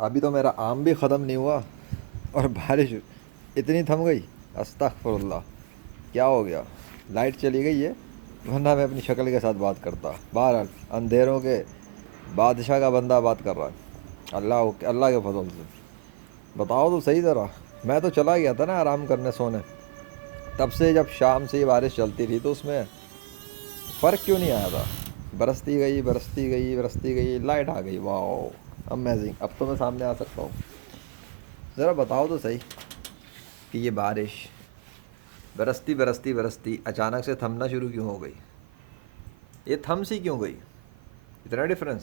ابھی تو میرا آم بھی ختم نہیں ہوا اور بارش اتنی تھم گئی. استغفر اللہ. کیا ہو گیا؟ لائٹ چلی گئی ہے ورنہ میں اپنی شکل کے ساتھ بات کرتا. بہرحال اندھیروں کے بادشاہ کا بندہ بات کر رہا ہے اللہ کے فضل سے. بتاؤ تو صحیح ذرا. میں تو چلا گیا تھا نا آرام کرنے سونے. تب سے جب شام سے ہی بارش چلتی رہی تو اس میں فرق کیوں نہیں آیا تھا؟ برستی گئی برستی گئی برستی گئی لائٹ آ گئی. واو امیزنگ. اب تو میں سامنے آ سکتا ہوں. ذرا بتاؤ تو صحیح کہ یہ بارش برستی برستی برستی اچانک سے تھمنا شروع کیوں ہو گئی؟ یہ تھم سی کیوں گئی؟ اتنا ڈفرینس.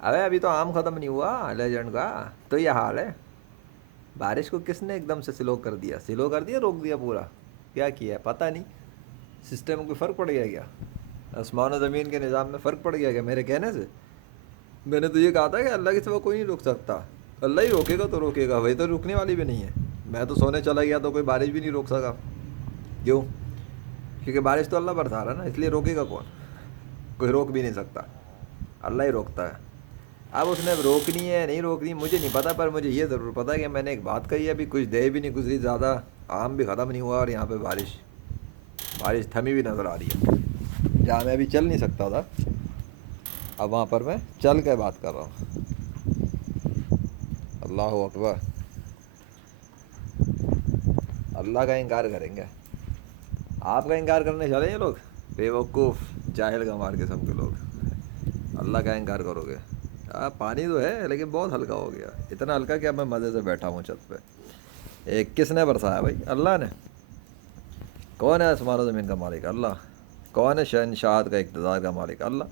ابے ابھی تو آم ختم نہیں ہوا لیجنڈ کا تو یہ حال ہے. بارش کو کس نے ایک دم سے سلو کر دیا؟ سلو کر دیا روک دیا پورا؟ کیا کیا ہے پتہ نہیں. سسٹم میں کوئی فرق پڑ گیا کیا؟ آسمان و زمین کے نظام میں فرق پڑ گیا کیا میرے کہنے سے؟ میں نے تو یہ کہا تھا کہ اللہ کے سوا کوئی نہیں روک سکتا. اللہ ہی روکے گا تو روکے گا. وہی تو رکنے والی بھی نہیں ہے. میں تو سونے چلا گیا تو کوئی بارش بھی نہیں روک سکا. کیوں؟ کیونکہ بارش تو اللہ برسا رہا ہے نا. اس لیے روکے گا کون؟ کوئی روک بھی نہیں سکتا. اللہ ہی روکتا ہے. اب اس نے روکنی ہے نہیں روکنی مجھے نہیں پتا, پر مجھے یہ ضرور پتا کہ میں نے ایک بات کہی ہے. ابھی کچھ دیر بھی نہیں گزری زیادہ, آم بھی ختم نہیں ہوا اور یہاں پہ بارش تھمی بھی نظر آ رہی ہے. جہاں میں ابھی چل نہیں سکتا تھا اب وہاں پر میں چل کے بات کر رہا ہوں. اللہ اکبر. اللہ کا انکار کریں گے؟ آپ کا انکار کرنے چلے یہ لوگ بے وقوف جاہل گنوار قسم کے لوگ. اللہ کا انکار کرو گے؟ پانی تو ہے لیکن بہت ہلکا ہو گیا. اتنا ہلکا کہ اب میں مزے سے بیٹھا ہوں چھت پہ. ایک کس نے برسایا بھائی؟ اللہ نے. کون ہے آسمان و زمین کا مالک؟ اللہ. کون ہے شہنشاہت کا اقتدار کا مالک؟ اللہ.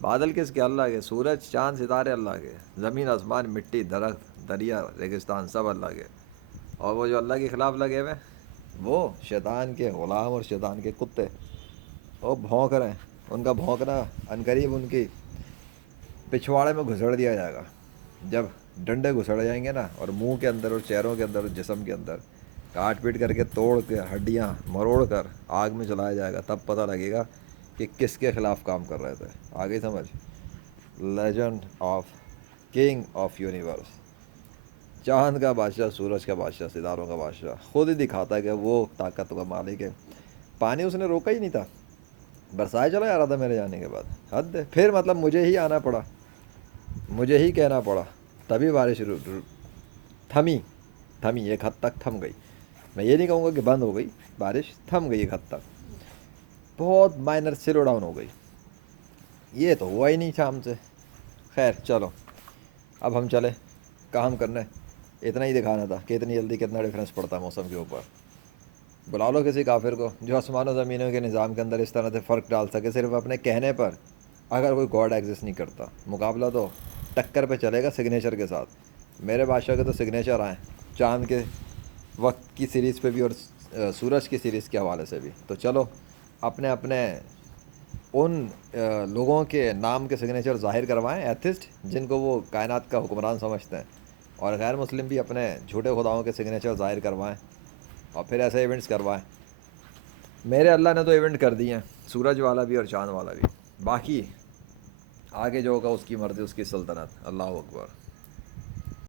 بادل کس کے؟ اللہ کے. سورج چاند ستارے اللہ کے. زمین آسمان مٹی درخت دریا ریگستان سب اللہ کے. اور وہ جو اللہ کے خلاف لگے ہوئے وہ شیطان کے غلام اور شیطان کے کتے. وہ بھونک رہے ہیں. ان کا بھونکنا عنقریب ان کی پچھواڑے میں گھسڑ دیا جائے گا. جب ڈنڈے گھسڑ جائیں گے نا اور منہ کے اندر اور چہروں کے اندر اور جسم کے اندر کاٹ پیٹ کر کے توڑ کے ہڈیاں مروڑ کر آگ میں جلایا جائے گا, تب پتہ لگے گا کہ کس کے خلاف کام کر رہے تھے. آگے سمجھ. Legend of king of universe. چاند کا بادشاہ, سورج کا بادشاہ, ستاروں کا بادشاہ خود ہی دکھاتا ہے کہ وہ طاقت کا مالک ہے. پانی اس نے روکا ہی نہیں تھا, برسائے چلا جا رہا تھا میرے جانے کے بعد. حد ہے. پھر مطلب مجھے ہی آنا پڑا, مجھے ہی کہنا پڑا, تبھی بارش تھمی ایک حد تک تھم گئی. میں یہ نہیں کہوں گا کہ بند ہو گئی, بارش تھم گئی ایک حد تک. بہت مائنر سلو ڈاؤن ہو گئی. یہ تو ہوا ہی نہیں شام سے. خیر چلو اب ہم چلے کام کرنے. اتنا ہی دکھانا تھا کہ اتنی جلدی کتنا ڈفرینس پڑتا ہے موسم کے اوپر. بلا لو کسی کافر کو جو آسمان و زمینوں کے نظام کے اندر اس طرح سے فرق ڈال سکے صرف اپنے کہنے پر. اگر کوئی گاڈ ایگزسٹ نہیں کرتا, مقابلہ تو ٹکر پہ چلے گا سگنیچر کے ساتھ. میرے بادشاہ کے تو سگنیچر آئیں چاند کے وقت کی سیریز پہ بھی اور سورج کی سیریز کے حوالے سے بھی. تو چلو اپنے اپنے ان لوگوں کے نام کے سگنیچر ظاہر کروائیں, ایتھسٹ جن کو وہ کائنات کا حکمران سمجھتے ہیں, اور غیر مسلم بھی اپنے جھوٹے خداؤں کے سگنیچر ظاہر کروائیں اور پھر ایسے ایونٹس کروائیں. میرے اللہ نے تو ایونٹ کر دیے ہیں, سورج والا بھی اور چاند والا بھی. باقی آگے جو ہوگا اس کی مرضی, اس کی سلطنت. اللہ اکبر.